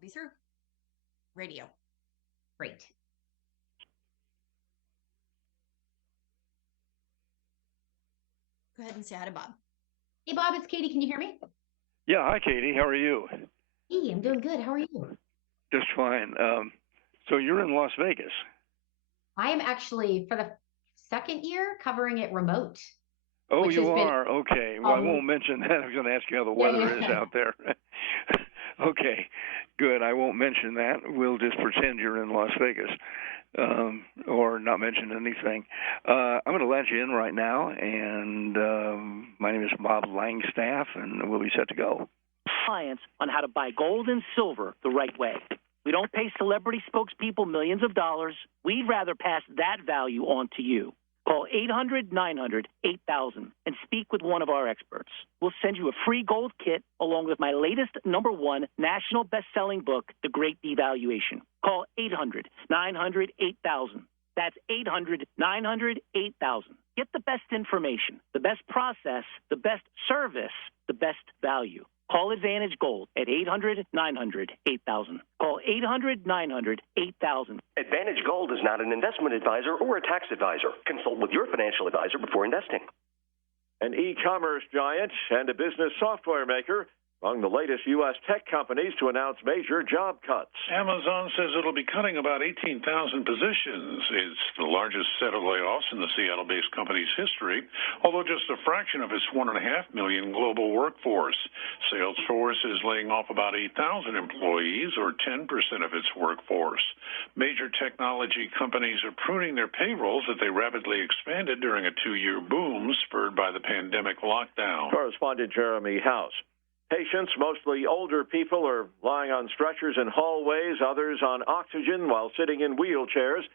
Be through. Radio. Great. Go ahead and say hi to Bob. Hey, Bob, it's Katie. Can you hear me? Yeah, hi, Katie. How are you? Hey, I'm doing good. How are you? Just fine. So you're in Las Vegas. I am actually, for the second year, covering it remote, Oh, which has you been, are? Okay. Well, I won't mention that. I was going to ask you how the weather is out there. Okay, good. I won't mention that. We'll just pretend you're in Las Vegas, or not mention anything. I'm going to let you in right now, and my name is Bob Langstaff, and we'll be set to go. Clients on how to buy gold and silver the right way. We don't pay celebrity spokespeople millions of dollars. We'd rather pass that value on to you. Call 800-900-8000 and speak with one of our experts. We'll send you a free gold kit along with my latest #1 national best-selling book, The Great Devaluation. Call 800-900-8000. That's 800-900-8000. Get the best information, the best process, the best service, the best value. Call Advantage Gold at 800-900-8000. Call 800-900-8000. Advantage Gold is not an investment advisor or a tax advisor. Consult with your financial advisor before investing. An e-commerce giant and a business software maker among the latest U.S. tech companies to announce major job cuts. Amazon says it'll be cutting about 18,000 positions. It's the largest set of layoffs in the Seattle-based company's history, although just a fraction of its 1.5 million global workforce. Salesforce is laying off about 8,000 employees, or 10% of its workforce. Major technology companies are pruning their payrolls that they rapidly expanded during a 2-year boom spurred by the pandemic lockdown. Correspondent Jeremy House. Patients, mostly older people, are lying on stretchers in hallways, others on oxygen while sitting in wheelchairs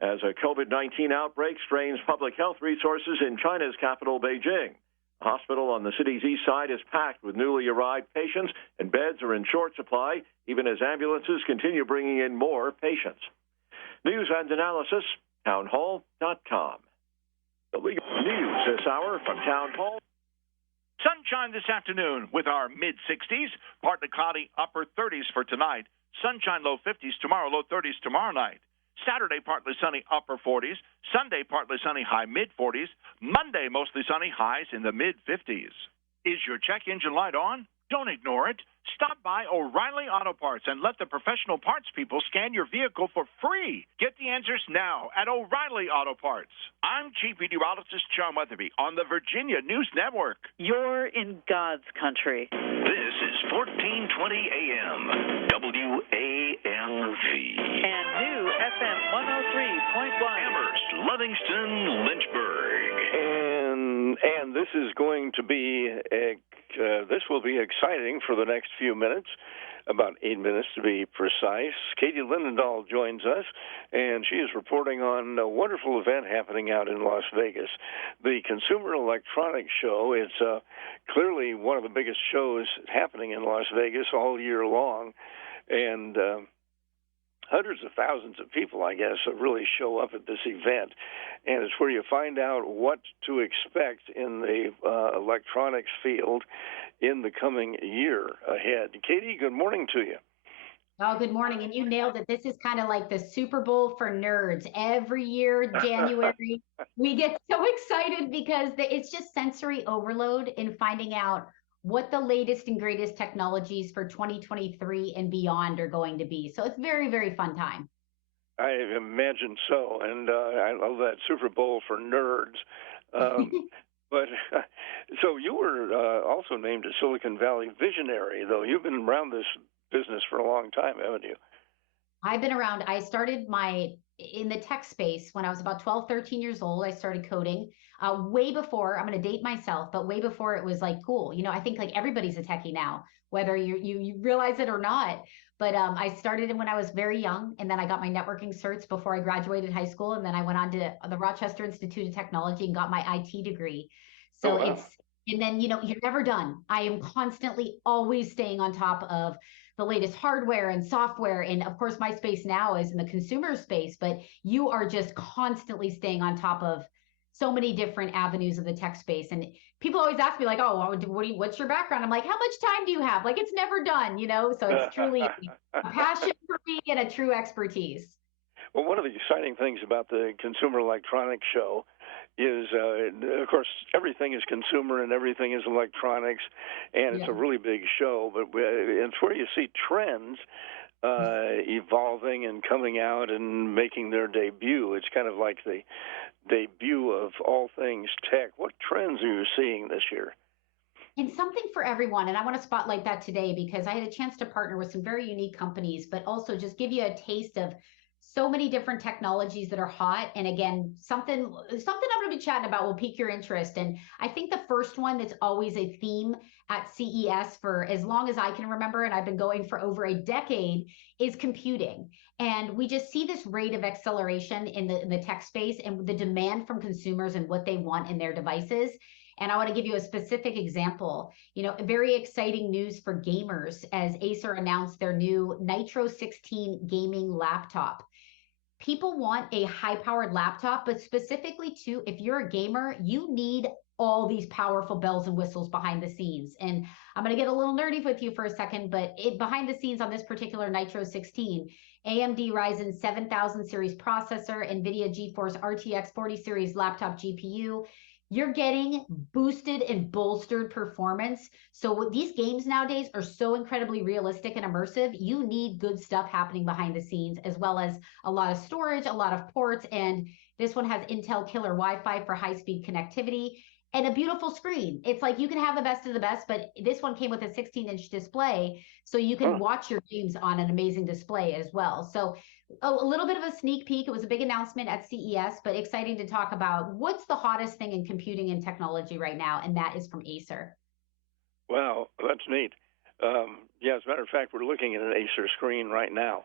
as a COVID-19 outbreak strains public health resources in China's capital, Beijing. The hospital on the city's east side is packed with newly arrived patients, and beds are in short supply, even as ambulances continue bringing in more patients. News and analysis, townhall.com. The legal news this hour from Town Hall. Sunshine this afternoon with our mid-60s, partly cloudy, upper 30s for tonight. Sunshine, low 50s tomorrow, low 30s tomorrow night. Saturday, partly sunny, upper 40s. Sunday, partly sunny, high mid-40s. Monday, mostly sunny, highs in the mid-50s. Is your check engine light on? Don't ignore it. Stop by O'Reilly Auto Parts and let the professional parts people scan your vehicle for free. Get the answers now at O'Reilly Auto Parts. I'm Chief Meteorologist John Weatherby on the Virginia News Network. You're in God's country. This is 1420 AM, WAMV. And new FM 103.1. Amherst, Livingston, Lynchburg. And this is going to be this will be exciting for the next few minutes, about 8 minutes to be precise. Katie Linendoll joins us, and she is reporting on a wonderful event happening out in Las Vegas, the Consumer Electronics Show. It's clearly one of the biggest shows happening in Las Vegas all year long, and hundreds of thousands of people, I guess, really show up at this event, and it's where you find out what to expect in the electronics field in the coming year ahead. Katie, good morning to you. Oh, good morning. And you nailed it. This is kind of like the Super Bowl for nerds. Every year, January, we get so excited because it's just sensory overload in finding out what the latest and greatest technologies for 2023 and beyond are going to be. So it's very, very fun time. I imagine so, and I love that Super Bowl for nerds. But so you were also named a Silicon Valley visionary, though. You've been around this business for a long time, haven't you? I've been around. I started in the tech space when I was about 12, 13 years old. I started coding way before, I'm going to date myself, but way before it was like cool. You know, I think like everybody's a techie now, whether you realize it or not. But I started when I was very young, and then I got my networking certs before I graduated high school. And then I went on to the Rochester Institute of Technology and got my IT degree. So and then, you know, you're never done. I am constantly always staying on top of the latest hardware and software. And of course, my space now is in the consumer space, but you are just constantly staying on top of so many different avenues of the tech space. And people always ask me like, oh, what's your background? I'm like, how much time do you have? Like, it's never done, you know? So it's truly a passion for me and a true expertise. Well, one of the exciting things about the Consumer Electronics Show is, of course, everything is consumer and everything is electronics, and it's a really big show. But it's where you see trends evolving and coming out and making their debut. It's kind of like the debut of all things tech. What trends are you seeing this year? And something for everyone. And I want to spotlight that today because I had a chance to partner with some very unique companies, but also just give you a taste of so many different technologies that are hot. And again, something I'm going to be chatting about will pique your interest. And I think the first one that's always a theme at CES for as long as I can remember, and I've been going for over a decade, is computing. And we just see this rate of acceleration in the tech space and the demand from consumers and what they want in their devices. And I want to give you a specific example. You know, very exciting news for gamers as Acer announced their new Nitro 16 gaming laptop. People want a high-powered laptop, but specifically too, if you're a gamer, you need all these powerful bells and whistles behind the scenes. And I'm going to get a little nerdy with you for a second, but behind the scenes on this particular Nitro 16, AMD Ryzen 7000 series processor, NVIDIA GeForce RTX 40 series laptop GPU, you're getting boosted and bolstered performance. So these games nowadays are so incredibly realistic and immersive. You need good stuff happening behind the scenes, as well as a lot of storage, a lot of ports. And this one has Intel killer Wi-Fi for high-speed connectivity and a beautiful screen. It's like you can have the best of the best, but this one came with a 16-inch display, so you can watch your games on an amazing display as well. So a little bit of a sneak peek. It was a big announcement at CES, but exciting to talk about what's the hottest thing in computing and technology right now, and that is from Acer. Wow, that's neat. Yeah, as a matter of fact, we're looking at an Acer screen right now,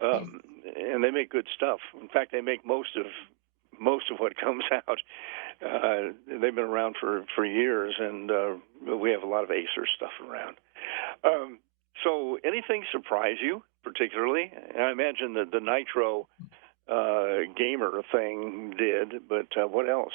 and they make good stuff. In fact, they make most of what comes out. They've been around for years, and we have a lot of Acer stuff around. So anything surprise you particularly? I imagine that the Nitro gamer thing did, but what else?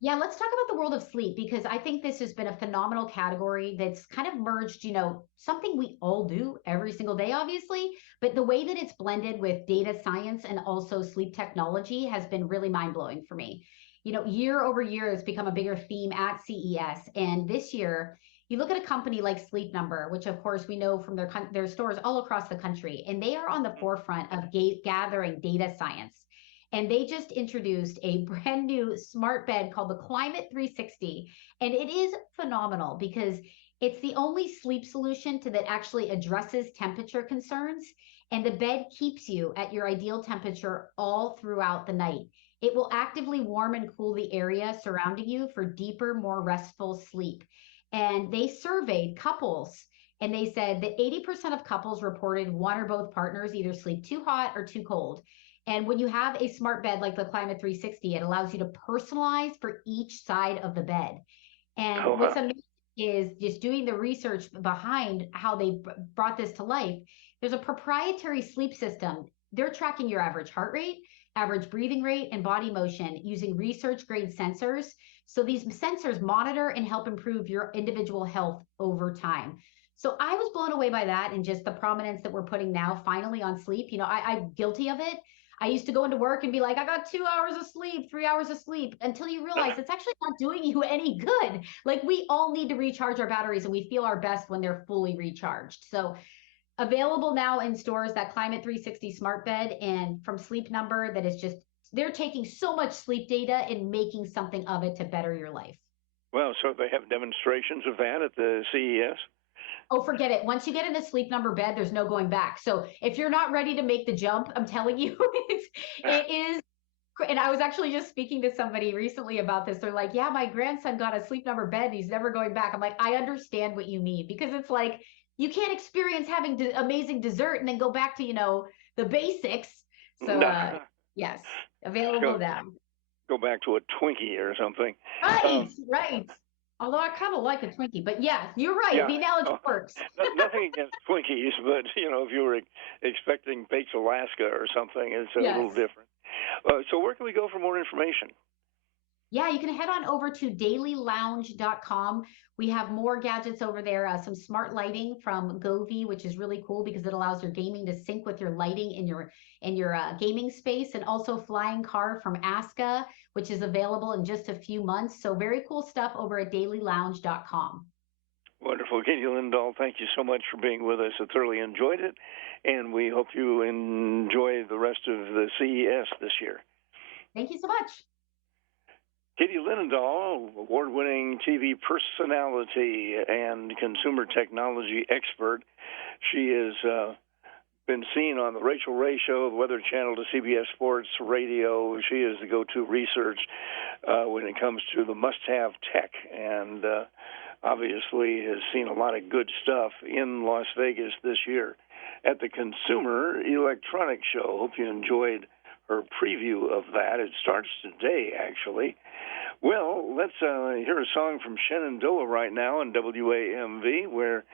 Yeah, let's talk about the world of sleep because I think this has been a phenomenal category that's kind of merged, you know, something we all do every single day, obviously, but the way that it's blended with data science and also sleep technology has been really mind-blowing for me. You know, year over year, it's become a bigger theme at CES. And this year, you look at a company like Sleep Number, which of course we know from their stores all across the country, and they are on the forefront of gathering data science. And they just introduced a brand new smart bed called the Climate 360. And it is phenomenal because it's the only sleep solution that actually addresses temperature concerns. And the bed keeps you at your ideal temperature all throughout the night. It will actively warm and cool the area surrounding you for deeper, more restful sleep. And they surveyed couples, and they said that 80% of couples reported one or both partners either sleep too hot or too cold. And when you have a smart bed like the Climate 360, it allows you to personalize for each side of the bed. And what's amazing is just doing the research behind how they brought this to life. There's a proprietary sleep system. They're tracking your average heart rate, average breathing rate, and body motion using research-grade sensors. So these sensors monitor and help improve your individual health over time. So I was blown away by that and just the prominence that we're putting now finally on sleep. You know, I'm guilty of it. I used to go into work and be like, I got 2 hours of sleep, 3 hours of sleep, until you realize it's actually not doing you any good. Like we all need to recharge our batteries and we feel our best when they're fully recharged. So available now in stores, that Climate 360 smart bed, and from Sleep Number, that is just, they're taking so much sleep data and making something of it to better your life. Well, so they have demonstrations of that at the CES? Oh, forget it. Once you get in the Sleep Number bed, there's no going back. So if you're not ready to make the jump, I'm telling you, it is. And I was actually just speaking to somebody recently about this. They're like, yeah, my grandson got a Sleep Number bed and he's never going back. I'm like, I understand what you mean, because it's like, you can't experience having amazing dessert and then go back to, you know, the basics. So yes, available now. Go back to a Twinkie or something. Right. Although I kind of like a Twinkie, but yeah, you're right. Yeah. The analogy works. Nothing against Twinkies, but you know, if you were expecting baked Alaska or something, it's a little different. So where can we go for more information? Yeah, you can head on over to dailylounge.com. We have more gadgets over there, some smart lighting from Govee, which is really cool because it allows your gaming to sync with your lighting in your gaming space, and also flying car from Aska, which is available in just a few months. So very cool stuff over at dailylounge.com. Wonderful. Katie Linendoll, thank you so much for being with us. I thoroughly enjoyed it, and we hope you enjoy the rest of the CES this year. Thank you so much. Katie Linendoll, award-winning TV personality and consumer technology expert. She has been seen on the Rachel Ray Show, the Weather Channel, to CBS Sports Radio. She is the go-to research when it comes to the must-have tech, and obviously has seen a lot of good stuff in Las Vegas this year at the Consumer Electronics Show. Hope you enjoyed her preview of that. It starts today, actually. Well, let's hear a song from Shenandoah right now on WAMV, where